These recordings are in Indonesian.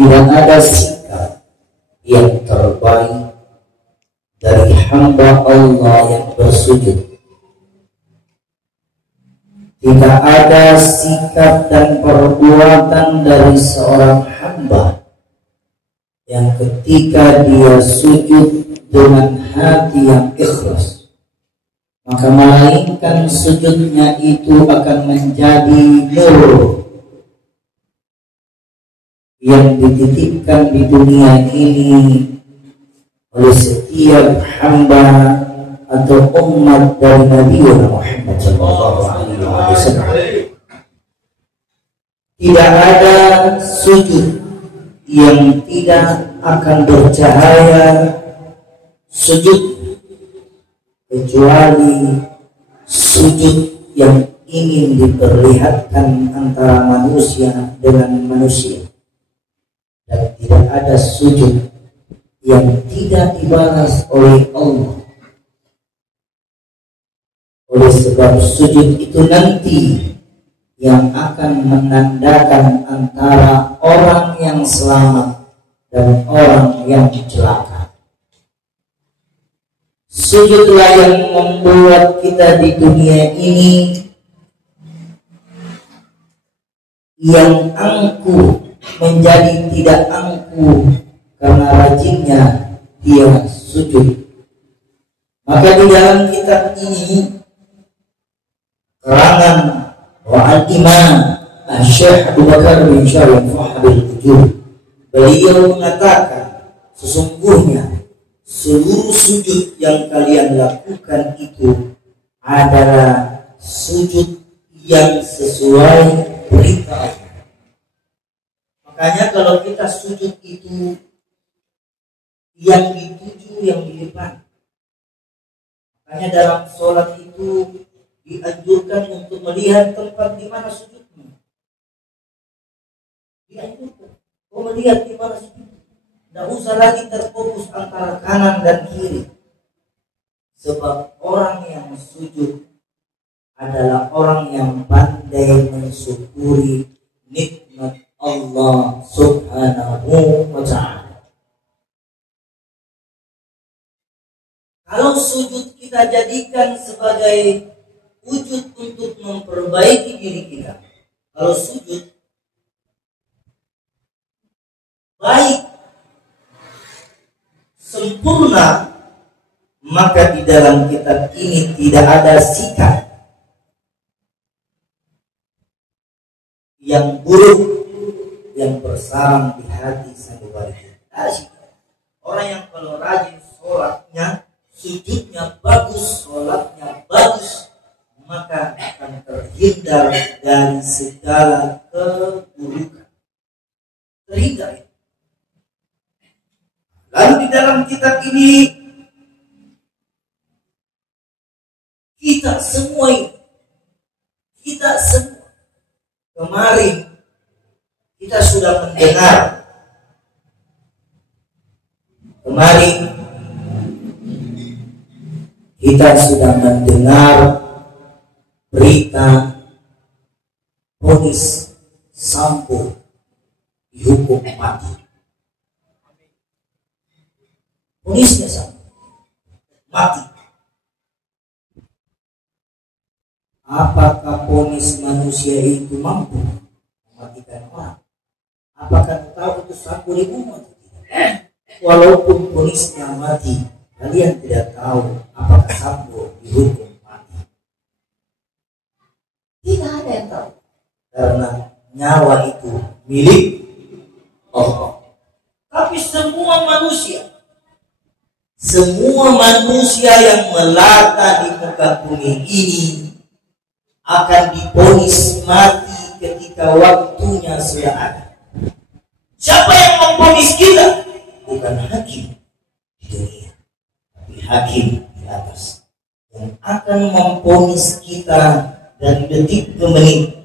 Tidak ada sikap yang terbaik dari hamba Allah yang bersujud. Tidak ada sikap dan perbuatan dari seorang hamba yang ketika dia sujud dengan hati yang ikhlas, maka melainkan sujudnya itu akan menjadi nur yang dititipkan di dunia ini oleh setiap hamba atau umat dari Nabi Muhammad SAW. Tidak ada sujud yang tidak akan bercahaya sujud kecuali sujud yang ingin diperlihatkan antara manusia dengan manusia, dan tidak ada sujud yang tidak dibalas oleh Allah. Oleh sebab sujud itu nanti yang akan menandakan antara orang yang selamat dan orang yang celaka. Sujudlah yang membuat kita di dunia ini yang angkuh menjadi tidak angkuh karena rajinnya dia sujud. Maka di dalam kitab ini keterangan Al-Imam Syekh Abu Bakar bin Syarif Fahdul Ujur, beliau mengatakan sesungguhnya seluruh sujud yang kalian lakukan itu adalah sujud yang sesuai perintah. Makanya kalau kita sujud itu yang dituju yang di depan. Makanya dalam sholat itu dianjurkan untuk melihat tempat di mana sujudmu. Dianjurkan. Kau melihat di mana sujudmu. Tidak usah lagi terfokus antara kanan dan kiri. Sebab orang yang sujud adalah orang yang pandai mensyukuri nikmat Allah Subhanahu wa ta'ala. Kalau sujud kita jadikan sebagai wujud untuk memperbaiki diri kita, kalau sujud baik sempurna, maka di dalam kitab ini tidak ada sikap yang buruk yang bersarang di hati sanubari. Orang yang kalau rajin sholatnya, sujudnya bagus, sholatnya bagus, maka akan terhindar dari segala keburukan. Terhindar. Lalu di dalam kitab ini kita semua kemarin kita sudah mendengar, berita vonis Sambo dihukum mati. Vonisnya Sambo mati. Apakah vonis manusia itu mampu mematikan orang? Apakah tahu itu Sambo dibunuh atau tidak? Walaupun vonisnya mati, kalian tidak tahu apakah Sambo dihukum mati. Tidak ada yang tahu, karena nyawa itu milik Allah. Tapi semua manusia yang melata di muka bumi ini akan divonis mati ketika waktunya sudah ada. Siapa yang memvonis kita? Bukan hakim di dunia, tapi hakim di atas yang akan memvonis kita dari detik ke menit,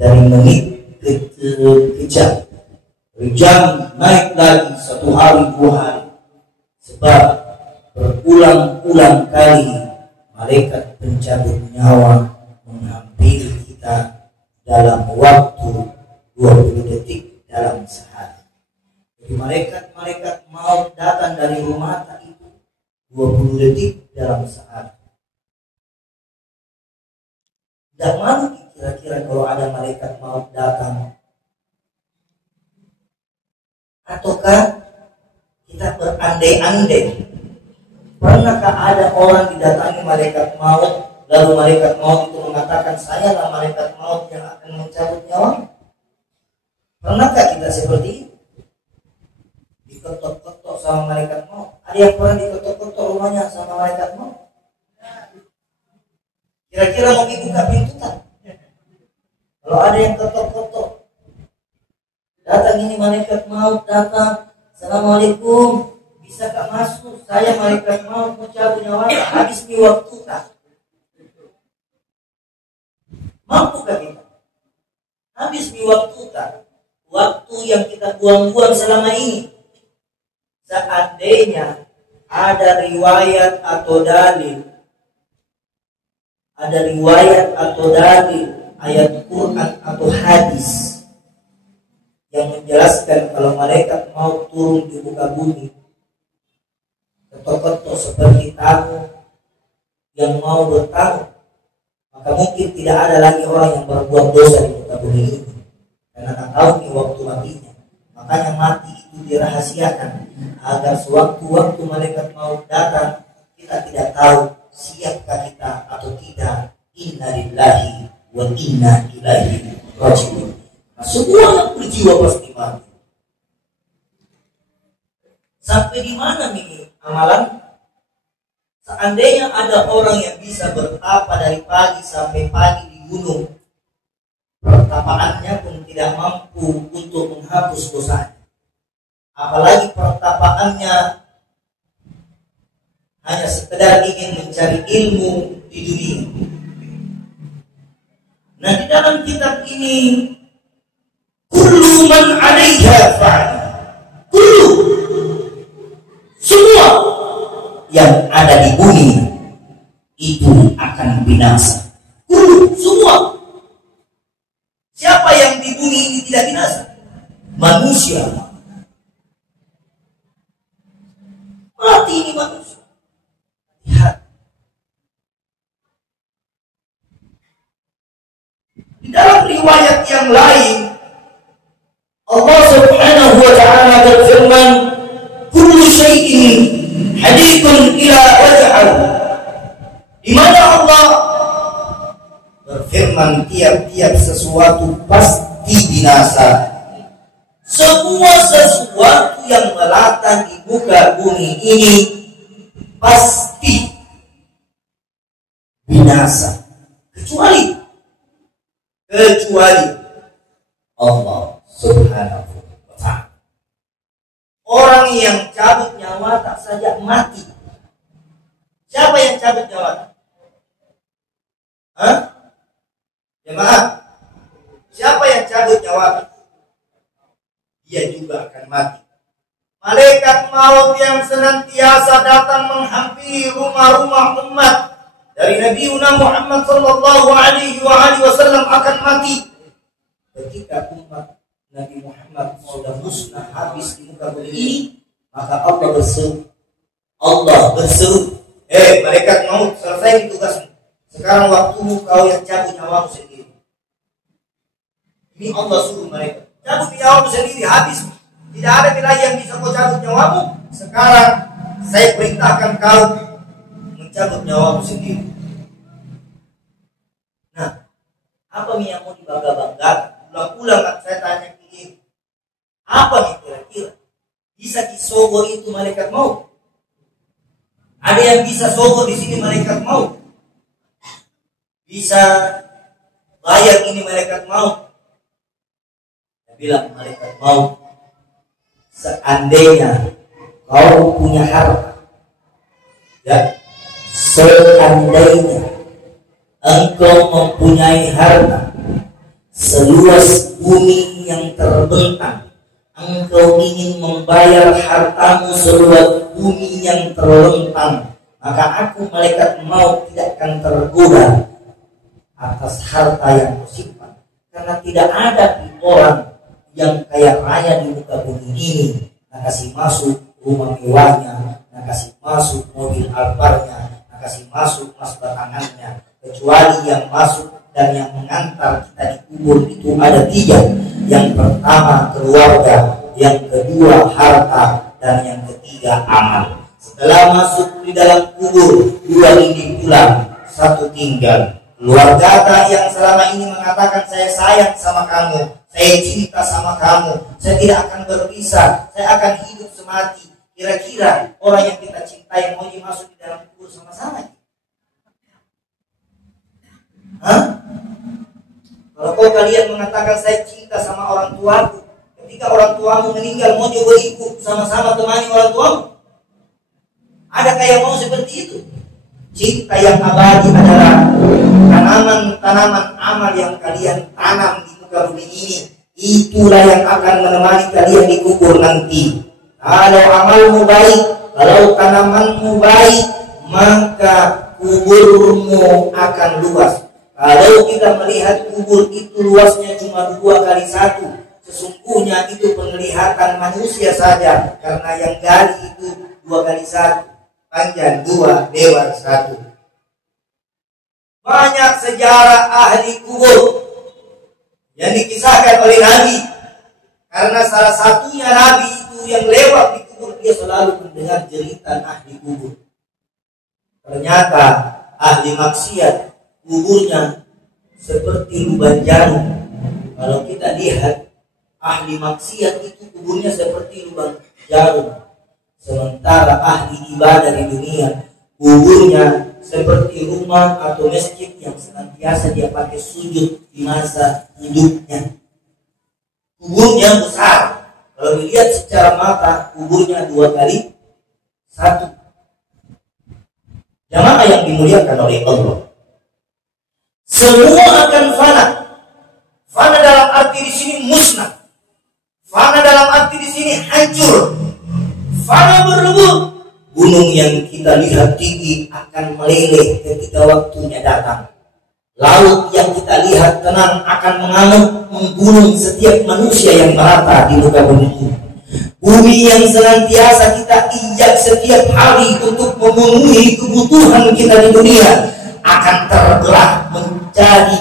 dari menit ke jam, dari jam naik lagi 1 hari 2 hari. Sebab berulang-ulang kali malaikat pencabut nyawa menghampiri kita dalam waktu 20 detik dalam sehari. Malaikat-malaikat maut datang dari rumah itu 20 detik dalam saat. Tidak malu kira-kira kalau ada malaikat maut datang? Ataukah kita berandai-andai? Pernahkah ada orang didatangi malaikat maut, lalu malaikat maut itu mengatakan, saya lah malaikat maut yang akan mencabut nyawa? Pernahkah kita seperti itu? Diketok-ketok sama malaikat maut. Ada yang pernah diketok-ketok rumahnya sama malaikat maut? Kira-kira mau dibuka pintu tak? Kalau ada yang ketok-ketok, datang ini malaikat maut, datang, assalamualaikum, bisakah masuk? Saya malaikat maut mau cabut nyawa, habis nih waktu tak? Mampukah kita? Habis nih waktu tak? Waktu yang kita buang-buang selama ini. Seandainya ada riwayat atau dalil, ayat Quran atau hadis yang menjelaskan kalau malaikat mau turun di muka bumi, ketok-ketok seperti tamu yang mau bertamu, maka mungkin tidak ada lagi orang yang berbuat dosa di muka bumi ini, karena tak tahu nih waktu matinya. Makanya mati itu dirahasiakan agar sewaktu-waktu malaikat mau datang, kita tidak tahu siapkah kita atau tidak. Inna lillahi wa inna ilaihi raji'un. Nah, semua yang berjiwa pasti mati. Sampai di mana nih amalan? Seandainya ada orang yang bisa bertapa dari pagi sampai pagi di gunung, pertapaannya pun tidak mampu untuk menghapus dosanya. Apalagi pertapaannya hanya sekedar ingin mencari ilmu di dunia. Nah, di dalam kitab ini, kullu man 'alaiha fa'al. Kullu, semua yang ada di bumi itu akan binasa. Kullu, semua. Siapa yang di bumi ini tidak binasa? Manusia. Mati ini manusia. Lihat. Di dalam riwayat yang lain, Allah Subhanahu wa ta'ala berfirman, kullu syai'in hadithun ila waj'al. Di mana Allah berfirman, tiap-tiap sesuatu pasti binasa. Semua sesuatu yang melata di muka bumi ini pasti binasa, kecuali Allah Subhanahu wa ta'ala. Orang yang cabut nyawa tak saja mati. Siapa yang cabut nyawa? Jemaah, siapa yang cabut nyawa? Dia juga akan mati. Malaikat maut yang senantiasa datang menghampiri rumah-rumah umat dari Nabi Muhammad sallallahu alaihi wasallam akan mati ketika umat Nabi Muhammad sudah musnah habis di muka bumi ini. Maka Allah berseru, malaikat maut, selesai tugasmu. Sekarang waktumu kau yang cabut nyawamu sendiri. Ini Allah suruh mereka, cabut nyawamu sendiri, habis. Tidak ada lagi yang bisa kau cabut nyawamu. Sekarang saya perintahkan kau mencabut nyawamu sendiri. Nah, apa yang mau dibangga-banggakan? Ulang-ulang saya tanya ini, apa nih kira-kira bisa disogo itu malaikat maut? Ada yang bisa sogo di sini malaikat maut? Bisa bayar ini malaikat maut? Saya bilang malaikat maut, seandainya kau punya harta, ya, seandainya engkau mempunyai harta seluas bumi yang terbentang, engkau ingin membayar hartamu seluas bumi yang terbentang, maka aku malaikat maut tidak akan tergoda atas harta yang kau simpan, karena tidak ada orang yang kaya raya di muka bumi ini nak kasih masuk rumah mewahnya, nak kasih masuk mobil Alphardnya, nak kasih masuk mas batangannya, kecuali yang masuk dan yang mengantar kita di kubur itu ada 3. Yang pertama keluarga, yang kedua harta, dan yang ketiga amal. Setelah masuk di dalam kubur, 2 ini pulang, 1 tinggal. Keluarga yang selama ini mengatakan saya sayang sama kamu, saya cinta sama kamu, saya tidak akan berpisah, saya akan hidup semati. Kira-kira orang yang kita cintai mau masuk di dalam kubur sama-sama? Hah? Kalau kalian mengatakan saya cinta sama orang tuaku, ketika orang tuamu meninggal mau coba ikut sama-sama temani orang tuamu? Adakah yang mau seperti itu? Cinta yang abadi adalah tanaman-tanaman amal yang kalian tanam di muka bumi ini. Itulah yang akan menemani kalian di kubur nanti. Kalau amalmu baik, kalau tanamanmu baik, maka kuburmu akan luas. Kalau kita melihat kubur itu luasnya cuma 2x1, sesungguhnya itu penglihatan manusia saja, karena yang gali itu 2x1, panjang 2, lebar 1. Banyak sejarah ahli kubur yang dikisahkan oleh Nabi, karena salah satunya Nabi itu yang lewat di kubur, dia selalu mendengar jeritan ahli kubur. Ternyata ahli maksiat kuburnya seperti lubang jarum. Kalau kita lihat ahli maksiat itu kuburnya seperti lubang jarum, sementara ahli ibadah di dunia kuburnya seperti rumah atau masjid yang senantiasa dia pakai sujud di masa hidupnya. Kuburnya besar. Kalau dilihat secara mata, kuburnya 2x1. Jamaah yang dimuliakan oleh Allah, semua akan fana. Fana dalam arti di sini musnah. Fana dalam arti di sini hancur. Fana berlebur. Gunung yang kita lihat tinggi akan meleleh ketika waktunya datang. Laut yang kita lihat tenang akan mengamuk menggunung setiap manusia yang merata di muka bumi ini. Bumi yang senantiasa kita injak setiap hari untuk memenuhi kebutuhan kita di dunia akan terbelah menjadi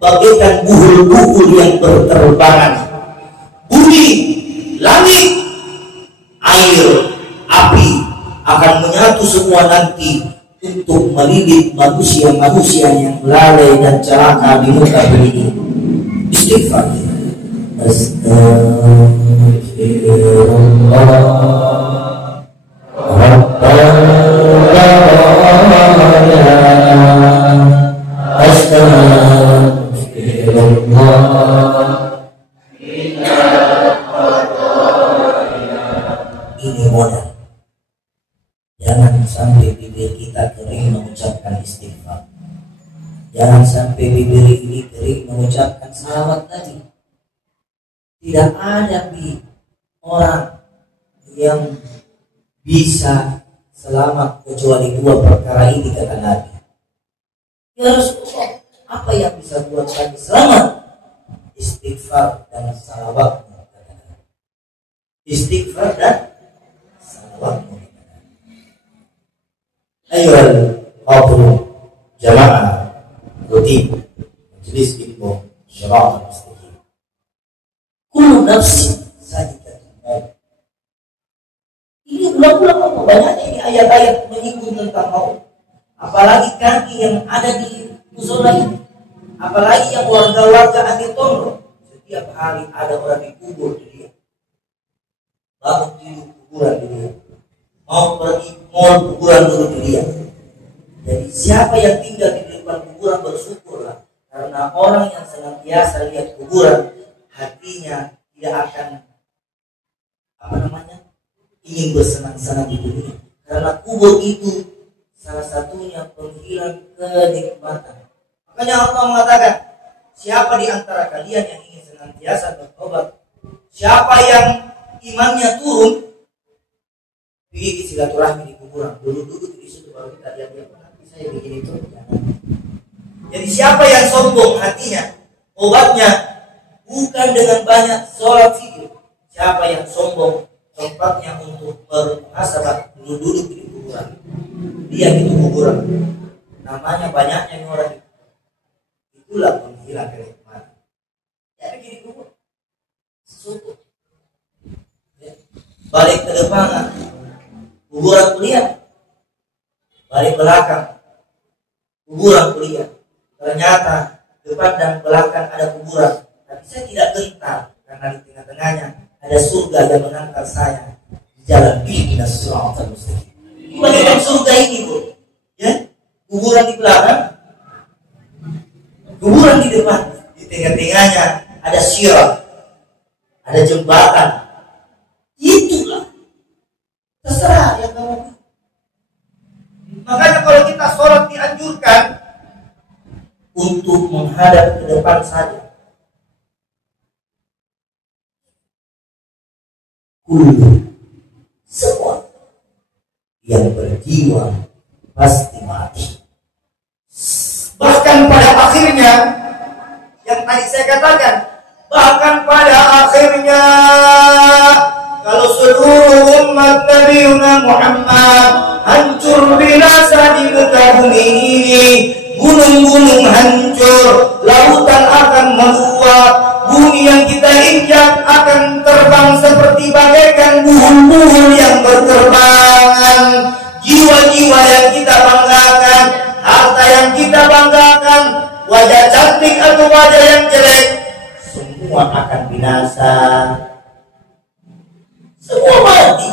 bagaikan buhul-buhul yang berterbangan. Bumi, langit, air, api akan menyatu semua nanti untuk melilit manusia-manusia yang lalai dan celaka di muka bumi ini. Istighfar. Astagfirullah Rabbana astagfirullah. Ini modal. Jangan sampai bibir kita kering mengucapkan istighfar. Jangan sampai bibir ini kering mengucapkan salawat tadi. Tidak ada orang yang bisa selamat kecuali 2 perkara ini, kata Nabi. Ya Rasulullah, apa yang bisa buat kami selamat? Istighfar dan salawatmu, kata Nabi. Istighfar dan salawatmu. Ayolah qawmu jamaah kutib majlis ilmu syara'at mustaqim. Kullu nafsin sajidatun maut. Ini ulang-ulang Allah, banyaknya ini ayat-ayat menyinggung tentang maut. Apalagi kaki yang ada di musola ini, apalagi yang warga-warga Andir Tondro, setiap hari ada orang dikubur di dia. Bangun tidur kuburan di dia. Mau pergi mall kuburan dulu di dia. Jadi siapa yang tinggal di depan kuburan bersyukurlah, karena orang yang senantiasa lihat kuburan hatinya tidak akan ingin bersenang-senang di dunia, karena kubur itu salah satunya penghilang kenikmatan. Makanya Allah mengatakan, siapa di antara kalian yang ingin senantiasa bertobat, siapa yang imannya turun, pergi silaturahmi di kuburan, duduk di situ baru kita lihat nanti saya bikin itu. Jadi siapa yang sombong hatinya, obatnya bukan dengan banyak sholat zikir. Siapa yang sombong tempatnya untuk bermuhasabah, duduk di kuburan. Dia itu kuburan. Namanya banyaknya yang orang itu. Itulah penghilang kenikmatan. Ya begini kubur. Sesuatu. Ya. Balik ke depan, kuburan kuliah. Balik belakang, kuburan kuliah. Ternyata depan dan belakang ada kuburan. Tapi saya tidak gentar karena di tengah-tengahnya ada surga yang mengantar saya di jalan ihdinas siratal mustaqim. Bagaikan surga ini, Bu. Ya, kuburan di belakang, kuburan di depan, di tengah-tengahnya ada sirat, ada jembatan. Itulah terserah yang kamu. Makanya kalau kita sholat dianjurkan untuk menghadap ke depan saja. Semua yang berjiwa pasti mati. Bahkan pada akhirnya, yang tadi saya katakan, bahkan pada akhirnya kalau seluruh umat Nabi Muhammad hancur binasa di muka bumi ini, gunung-gunung hancur, lautan akan meluap, bumi yang kita injak akan terbang seperti bagaikan buhul-buhul yang berterbangan. Jiwa-jiwa yang kita banggakan, harta yang kita banggakan, wajah cantik atau wajah yang jelek, semua akan binasa. Semua mati.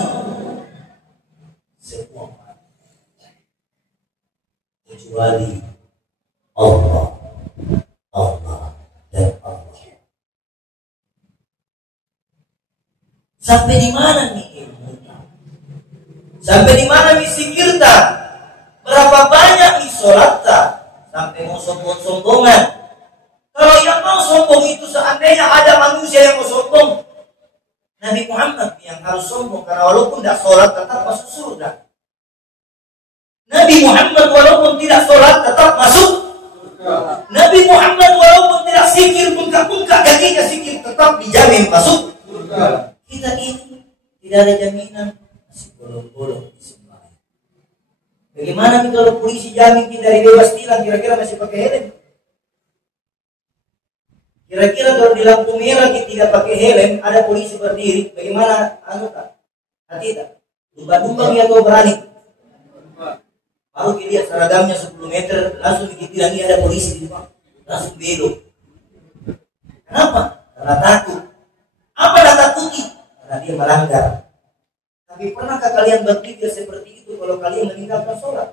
Semua mati. Kecuali Allah. Allah dan Allah. Sampai di mana nih ilmu? Sampai di mana misi kita? Berapa banyak nih sholatnya? Sampai mau sombong-sombongan. Kalau yang mau sombong itu seandainya ada manusia yang mau sombong, Nabi Muhammad yang harus sombong, karena walaupun tidak sholat tetap masuk surga. Nabi Muhammad walaupun tidak sholat tetap masuk surga. Nabi Muhammad walaupun tidak zikir, bengkak-bengkak kakinya zikir, tetap dijamin masuk surga. Kita ini tidak ada jaminan, masih bolong-bolong disembah. Bagaimana kalau polisi jamin kita dari bebas tilang, kira-kira masih pakai helm? Kira-kira kalau di lampu merah kita tidak pakai helm, ada polisi berdiri, bagaimana hati tak? Lumba-lumba dia tahu berani. Baru kita lihat seragamnya 10 meter, langsung kita bilang ada polisi di depan, langsung belok. Kenapa? Karena takut. Apa dah takuti? Karena dia melanggar. Tapi pernahkah kalian berpikir seperti itu kalau kalian meninggalkan sholat?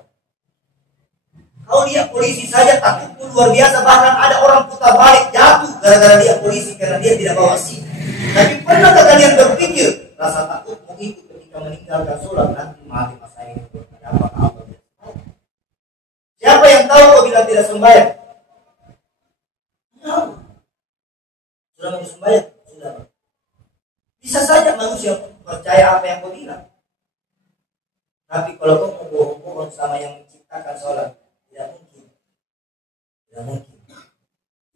Kau lihat polisi saja takut pun luar biasa, bahkan ada orang putar balik jatuh gara-gara dia polisi karena dia tidak bawa SIM. Tapi pernahkah kalian berpikir rasa takutmu itu ketika meninggalkan sholat nanti mati masa ini ada apa-apa? Siapa yang tahu kau bilang tidak sembahyang? Tahu. Sudah mau sembahyang? Sudah. Bisa saja manusia percaya apa yang kau bilang. Tapi kalau kau mau bohong-bohong sama yang menciptakan sholat, tidak mungkin. Tidak mungkin.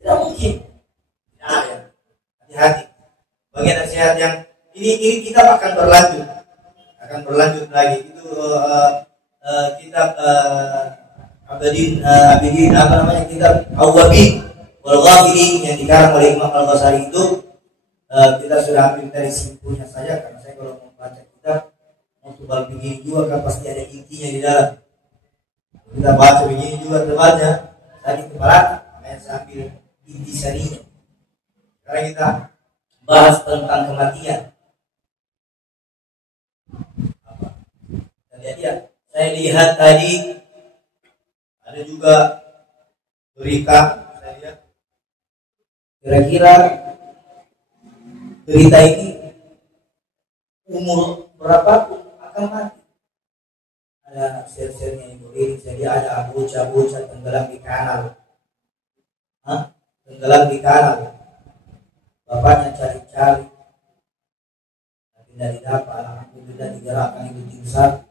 Tidak mungkin. Tidak ada. Hati-hati. Bagian nasihat yang ini kita akan berlanjut. Akan berlanjut lagi. Itu kitab Abidin apa namanya, kitab Awwabin wal Ghafilin yang dikarang oleh Imam Al-Ghazali itu kita sudah ambil dari simpulnya saja, karena saya kalau membaca kitab untuk bab begini juga kan pasti ada intinya di dalam. Kita baca begini juga tebalnya tadi kepala, makanya saya ambil inti sarinya. Sekarang kita bahas tentang kematian. Apa? Lihat, saya lihat tadi ada juga berita, saya lihat kira-kira berita ini umur berapa akan mati. Ada share-sharenya itu ini, jadi ada bocah-bocah tenggelam di kanal. Tenggelam di kanal. Bapaknya cari-cari, tapi tidak didapat. Alhamdulillah digerakkan itu tim SAR.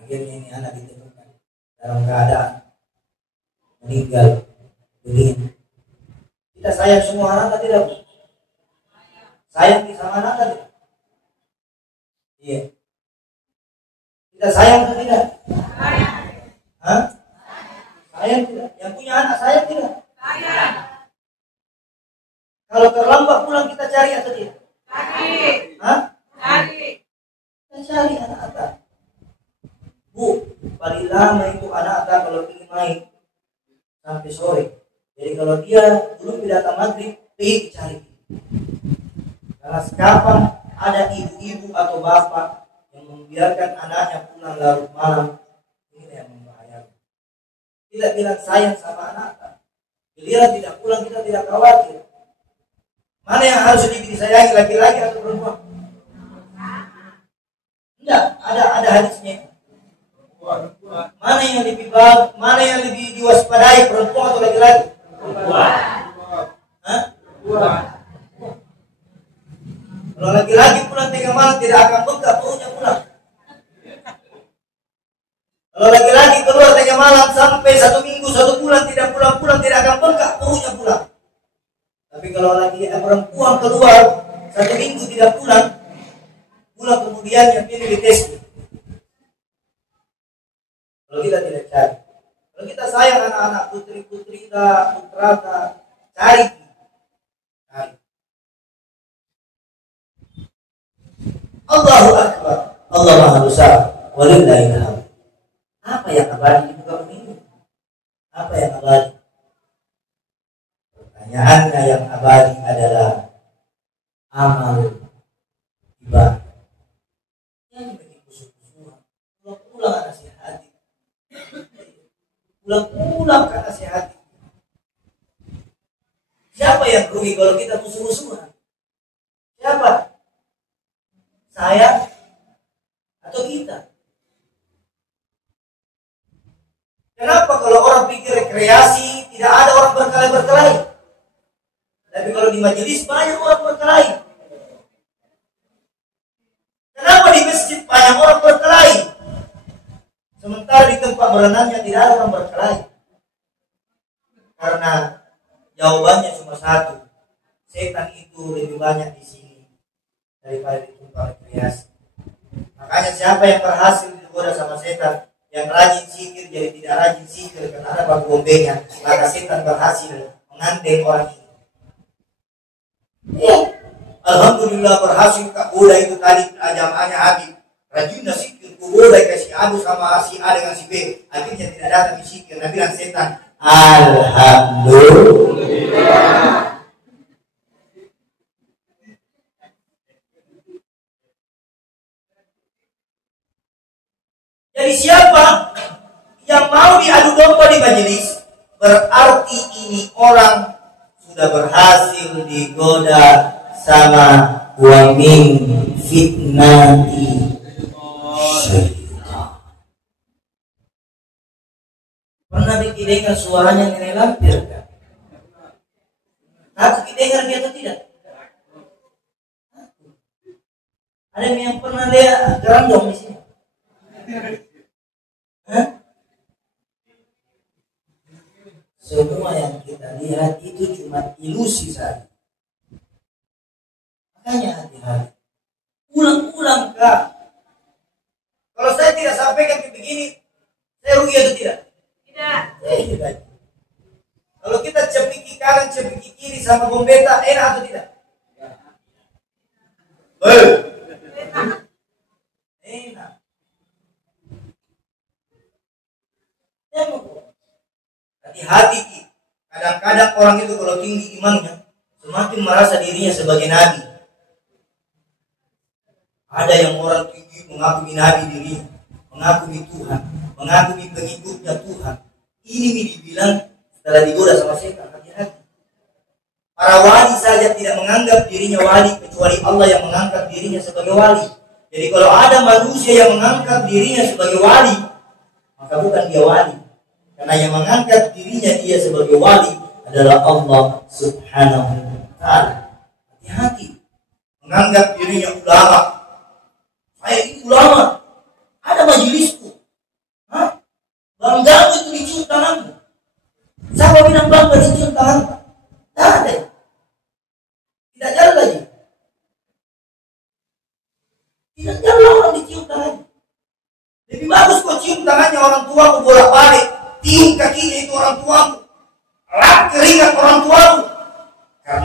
Akhirnya ini anak ditemukan dalam keadaan meninggal dunia. Kita sayang semua anak tidak? Sayang sama anak tidak? Iya. Kita sayang atau tidak? Hah? Sayang tidak? Yang punya anak sayang tidak? Sayang. Kalau terlambat pulang kita cari atau tidak? Cari. Hah? Cari. Kita cari anak-anak. Bu, paling lama itu anak-anak kalau ingin main sampai sore. Jadi kalau dia belum datang maghrib, pergi cari. Karena kapan ada ibu-ibu atau bapak yang membiarkan anaknya pulang larut malam, ini yang membahayakan. Tidak bilang sayang sama anak. Giliran tidak pulang kita tidak khawatir. Mana yang harus disayangi, laki-laki atau perempuan? Tidak, ada hadisnya. Mana yang lebih baik, mana yang lebih diwaspadai, perempuan atau laki-laki? Perempuan. Hah? Perempuan. Kalau laki-laki pulang tengah malam tidak akan bengkak perutnya pulang. Kalau laki-laki keluar tengah malam sampai 1 minggu, 1 bulan tidak pulang tidak akan bengkak perutnya pulang. Tapi kalau perempuan keluar 1 minggu tidak pulang kemudian yang ini dites. Kalau kita tidak cari, kalau kita sayang anak-anak putri-putri kita, putra kita, cari. Allahu Akbar, Allah Maha Besar, walillahil hamd. Apa yang abadi di muka bumi ini? Apa yang abadi? Pertanyaannya yang abadi adalah amal ibadah. Yang bikin kusuk-kusukan, pulang-pulang nasihati. Pulang-pulang ke nasihati. Siapa yang rugi kalau kita musuh-musuhan? Siapa? Saya atau kita? Kenapa kalau orang pikir rekreasi tidak ada orang berkelahi? Tapi kalau di majelis banyak orang berkelahi. Kenapa di masjid banyak orang berkelahi? Sementara di tempat berenangnya tidak ada orang berkelahi. Karena jawabannya cuma satu. Setan itu lebih banyak di sini daripada di tempat rekreasi. Makanya siapa yang berhasil digoda sama setan, yang rajin zikir jadi tidak rajin zikir karena ada bang gombenya, maka setan berhasil mengandeng orang ini. Ya, alhamdulillah berhasil kak goda itu tadi jamaahnya habis. Rajinnya zikir goda kasih Abu sama si A dengan si B, akhirnya tidak datang di zikir. Nabi bilang setan, alhamdulillah. Jadi siapa yang mau diadu domba di majelis, berarti ini orang sudah berhasil digoda sama wa min fitnati syaitan. Pernah dengar suaranya nenek lampir kan? Aku dengar dia atau tidak? Ada yang pernah lihat gerandong di sini? Semua yang kita lihat itu cuma ilusi saja. Makanya hati-hati. Ulang-ulang kak. Kalau saya tidak sampaikan ke begini, saya rugi atau tidak? Tidak. Kalau kita cepiki kanan, cepiki kiri sama bombeta, enak atau tidak? Enak. Hati-hati. Kadang-kadang orang itu kalau tinggi imannya semakin merasa dirinya sebagai nabi. Ada yang orang tinggi mengakui nabi dirinya, mengakui Tuhan, mengakui pengikutnya Tuhan. Ini dibilang setelah digoda sama setan. Hati-hati. Para wali saja tidak menganggap dirinya wali kecuali Allah yang mengangkat dirinya sebagai wali. Jadi kalau ada manusia yang mengangkat dirinya sebagai wali, maka bukan dia wali. Karena yang mengangkat dirinya dia sebagai wali adalah Allah Subhanahu wa ta'ala. Hati-hati. Menganggap dirinya ulama. Saya ini ulama. Ada majelisku. Bangga itu dicium tanganmu. Siapa bilang bangga dicium tanganmu? Tidak ada. Tidak jalan lagi. Tidak jalan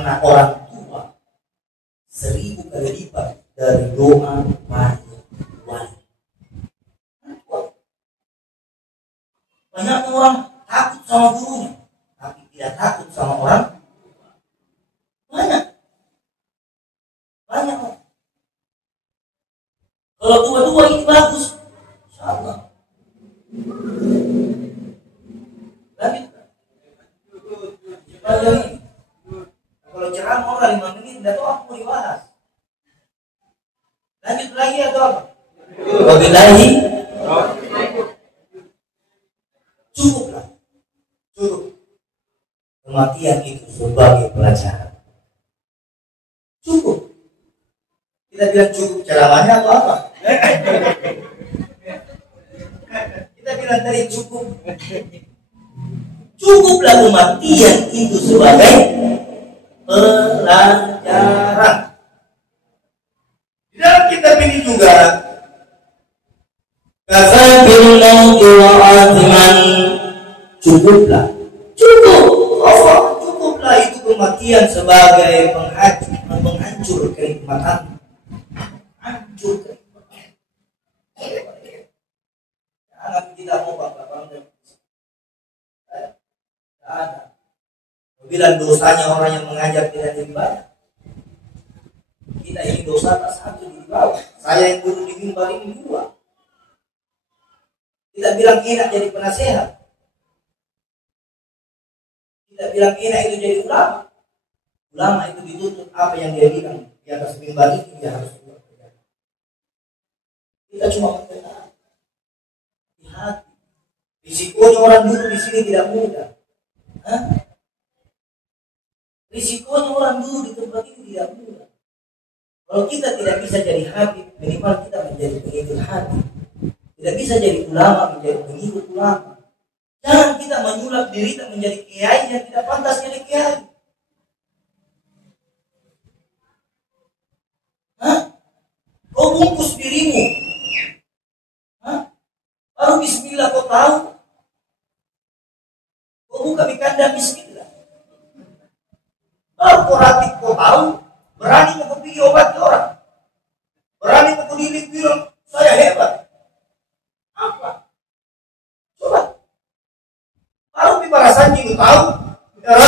karena orang tua 1000 kali lipat dari doa para wali. Banyak orang takut sama gurunya, tapi tidak takut sama orang. Banyak. Kalau dua-dua ini bagus, insya Allah. Lanjut. Kalau ceramah orang 5 menit, tidak tahu apa mau dibahas. Lanjut lagi atau apa? Wabillahi. Cukuplah. Cukup. Kematian itu sebagai pelajaran. Cukup. Kita bilang cukup ceramahnya atau apa? Kita bilang tadi cukup. Cukuplah kematian itu sebagai pelajaran. Di dalam kitab ini juga kafabil mauti wa aziman. Cukuplah. Cukuplah itu kematian sebagai penghancur kenikmatan. Hancur kenikmatan. Jangan kita mau bangga-bangga. Tidak ada. Bila dosanya orang yang mengajar tidak dibayar. Kita ini dosa tak satu di bawah. Saya yang dulu di mimbar ini 2. Kita bilang enak jadi penasehat. Kita bilang enak itu jadi ulama. Ulama itu dituntut apa yang dia bilang di atas mimbar itu dia harus buat. Kita cuma mendengar. Lihat. Risikonya orang dulu di sini tidak mudah. Risikonya orang dulu di tempat ini tidak mudah. Kalau kita tidak bisa jadi habib, minimal kita menjadi pengikut habib. Tidak bisa jadi ulama, menjadi pengikut ulama. Jangan kita menyulap diri kita menjadi kiai yang tidak pantas jadi kiai. Kau bungkus dirimu. Baru bismillah kau tahu. Kau buka di kandang bismillah. Baru kau ratib kau tahu. Berani mau pergi obat ke orang. Berani mau diri bilang saya hebat. Apa? Coba. Baru di barasan itu tahu. Kau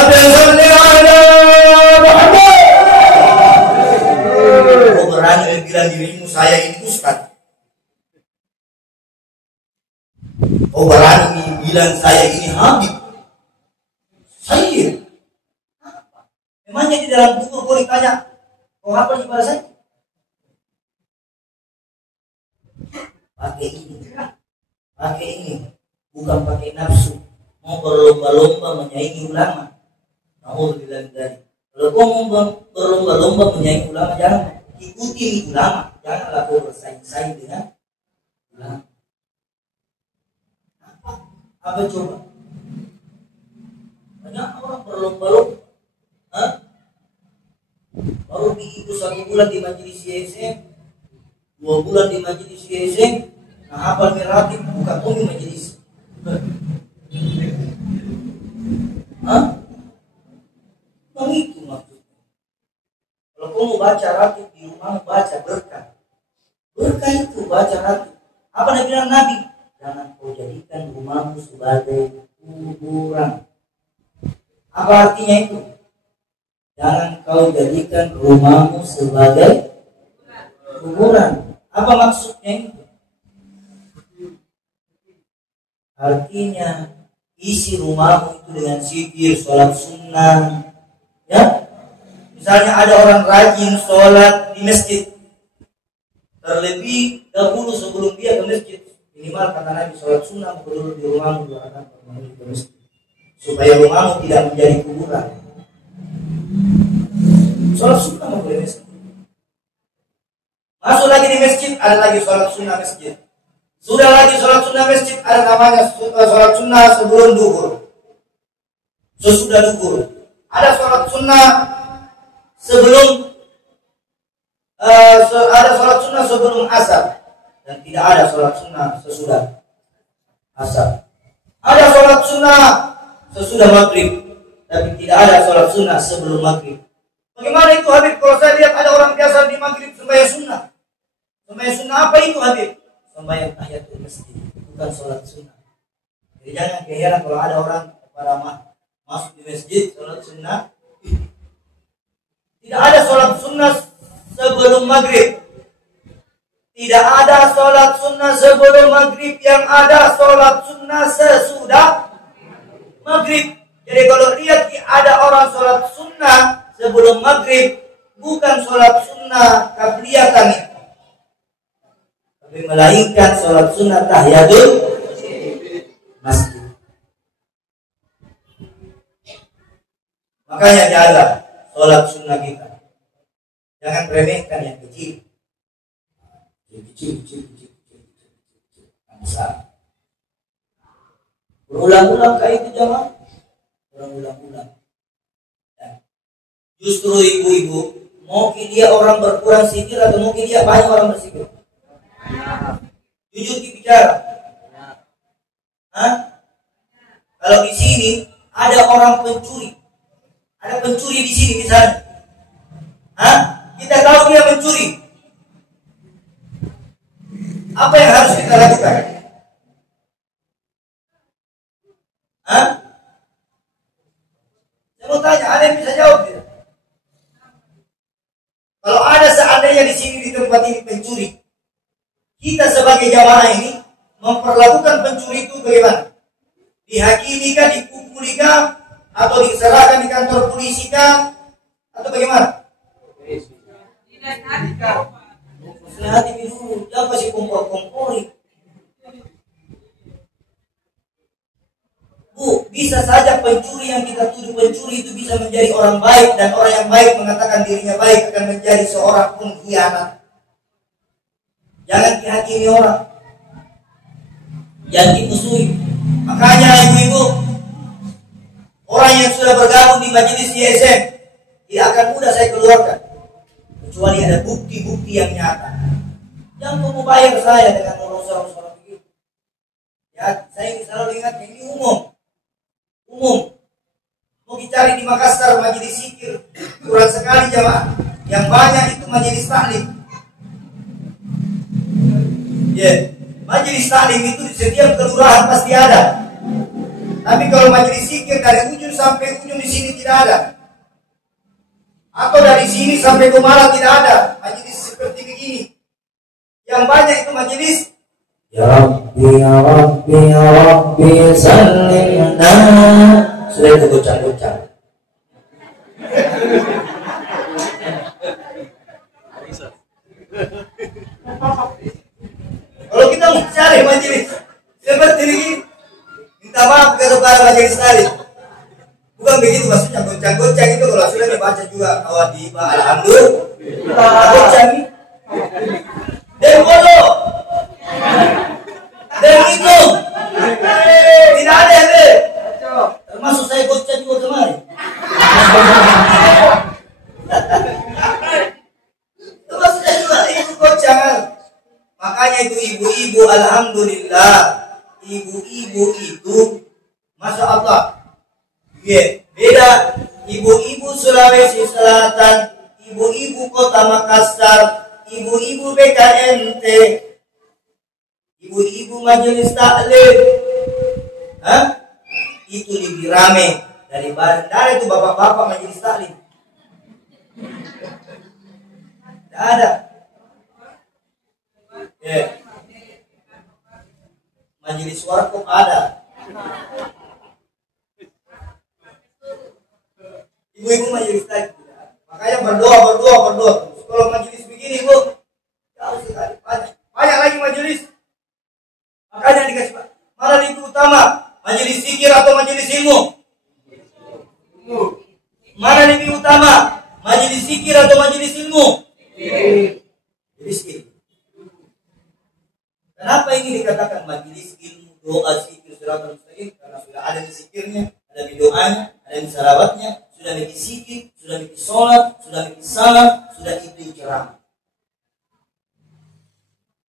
berani bilang dirimu saya ini ustaz. Kau berani bilang saya ini habib. Saya. Apa? Memangnya di dalam buku kau ditanya, kau apa di barasan? Pakai ini, bukan pakai nafsu. Mau berlomba-lomba menyaingi ulama. Nauzubillah dari. Kalau kau mau berlomba-lomba menyaingi ulama, jangan ikuti ulama. Janganlah kau bersaing-saing dengan ulama. Apa coba? Banyak orang berlomba-lomba. Baru diikut 1 bulan di majelis YSM, 2 bulan di majelis YSM, nah hafal meratib, buka komi majelis. Begitu maksudnya. Kalau kamu baca ratib di rumah, baca berkah. Berkah itu baca ratib. Apa Nabi bilang Nabi? Jangan kau jadikan rumahmu sebagai kuburan. Apa artinya itu? Jangan kau jadikan rumahmu sebagai kuburan. Apa maksudnya itu? Artinya isi rumahmu itu dengan zikir, sholat sunnah. Ya, misalnya ada orang rajin sholat di masjid, terlebih dahulu sebelum dia ke masjid, minimal kata Nabi sholat sunnah dulu di rumahmu 2 rakaat ke masjid, supaya rumahmu tidak menjadi kuburan. Sholat sunnah mau boleh masjid. Masuk lagi di masjid, ada lagi sholat sunnah masjid. Sudah lagi sholat sunnah masjid, ada namanya sholat sunnah sebelum duhur, sesudah duhur. Ada sholat sunnah sebelum ada sholat sunnah sebelum asar, dan tidak ada sholat sunnah sesudah asar. Ada sholat sunnah sesudah maghrib, tapi tidak ada sholat sunnah sebelum maghrib. Bagaimana itu Habib? Kalau saya lihat ada orang biasa di maghrib sembahyang sunnah. Sembahyang sunnah apa itu Habib? Sembahyang tahiyatul masjid, bukan sholat sunnah. Jadi jangan keheran kalau ada orang pada masuk di masjid sholat sunnah. Tidak ada sholat sunnah sebelum maghrib. Tidak ada sholat sunnah sebelum maghrib. Yang ada sholat sunnah sesudah maghrib. Jadi kalau lihat ada orang sholat sunnah sebelum maghrib, bukan sholat sunnah qabliyatan, tapi melainkan sholat sunnah tahiyatul masjid. Makanya jaga sholat sunnah kita. Jangan remehkan yang kecil. Kecil. Besar. Berulang-ulang kayak itu jamaah. Berulang-ulang. Justru ibu-ibu, mungkin dia orang berkurang sikir atau mungkin dia banyak orang bersikir. Jujur bicara. Kalau di sini ada orang pencuri, ada pencuri di sini misalnya. Kita tahu dia mencuri. Apa yang harus kita lakukan? Saya mau tanya, ada yang bisa jawab tidak? Kalau ada seandainya di sini di tempat ini pencuri, kita sebagai jamaah ini memperlakukan pencuri itu bagaimana? Dihakimi kah, dipukuli kah, atau diserahkan di kantor polisi kah, atau bagaimana? Hati dulu, jangan kasih kompor-kompori. Bu, bisa saja pencuri yang kita tuduh pencuri itu bisa menjadi orang baik, dan orang yang baik mengatakan dirinya baik akan menjadi seorang pengkhianat. Jangan dihakimi orang, jangan dimusuhi. Makanya ibu-ibu, orang yang sudah bergabung di majelis YSM tidak akan mudah saya keluarkan, kecuali ada bukti-bukti yang nyata. Jangan kamu bayar saya dengan urusan-urusan begitu. Ya, saya selalu ingat ini umum. Mau dicari di Makassar majelis zikir kurang sekali jamaah. Yang banyak itu majelis taklim. Majelis taklim itu di setiap kelurahan pasti ada. Tapi kalau majelis zikir dari ujung sampai ujung di sini tidak ada. Atau dari sini sampai Kumala tidak ada majelis seperti begini. Yang banyak itu majelis Ya Rabbi, Ya Rabbi, Ya Rabbi, salimna. Sudah itu gocang-gocang. Kalau kita mencari majelis seperti ini, minta maaf kepada majelis tadi. Bukan begitu maksudnya, gocang-gocang itu kalau sudah dibaca juga kawan di alhamdulillah. Gocang ini. Dan bodoh. Dan itu tidak ada yang termasuk saya gocang juga kemarin. Termasuk saya juga itu gocang. Makanya itu ibu-ibu alhamdulillah, ibu-ibu itu masya Allah. Beda ibu-ibu Sulawesi Selatan, ibu-ibu Kota Makassar, ibu-ibu BKNT, ibu-ibu majelis taklim, itu lebih rame daripada itu bapak-bapak majelis taklim. Tidak ada. Majelis warkop ada. Ibu-ibu majelis taklim. Makanya berdoa. Kalau majelis begini bu, jauh sekali, banyak lagi majelis. Makanya dikasih mana itu utama, majelis zikir atau majelis ilmu? Mana lebih utama, majelis zikir atau majelis ilmu? Majelis ilmu. Kenapa ini dikatakan majelis ilmu, doa zikir siratal mustaqim? Karena sudah ada di zikirnya, ada di doanya, ada di salawatnya, sudah di zikir, sudah di sholat, sudah di salam, sudah di ceramah.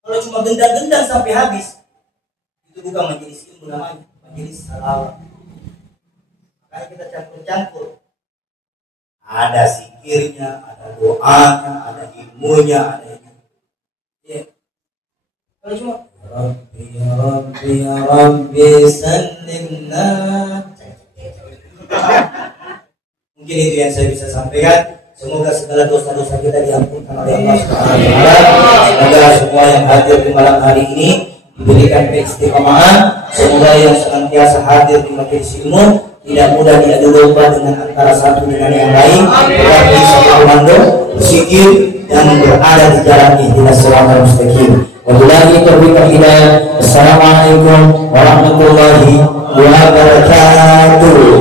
Kalau cuma gendang-gendang sampai habis, itu bukan majelis ilmu namanya, majelis salawat. Makanya kita campur-campur. Ada zikir zikirnya, ada doanya, ada ilmunya, ada ini. Ya. Kalau cuma Rabbi sallimna. Mungkin itu yang saya bisa sampaikan. Semoga segala dosa-dosa kita diampunkan oleh Allah Subhanahu wa taala. Semoga semua yang hadir di malam hari ini diberikan keistiqomahan. Semoga yang senantiasa hadir di majelis ilmu tidak mudah diadu domba dengan antara satu dengan yang lain, tetapi satu komando, berzikir dan berada di jalan ihdinas siratal mustaqim. Wabillahi taufiq wal hidayah. Assalamualaikum warahmatullahi wabarakatuh.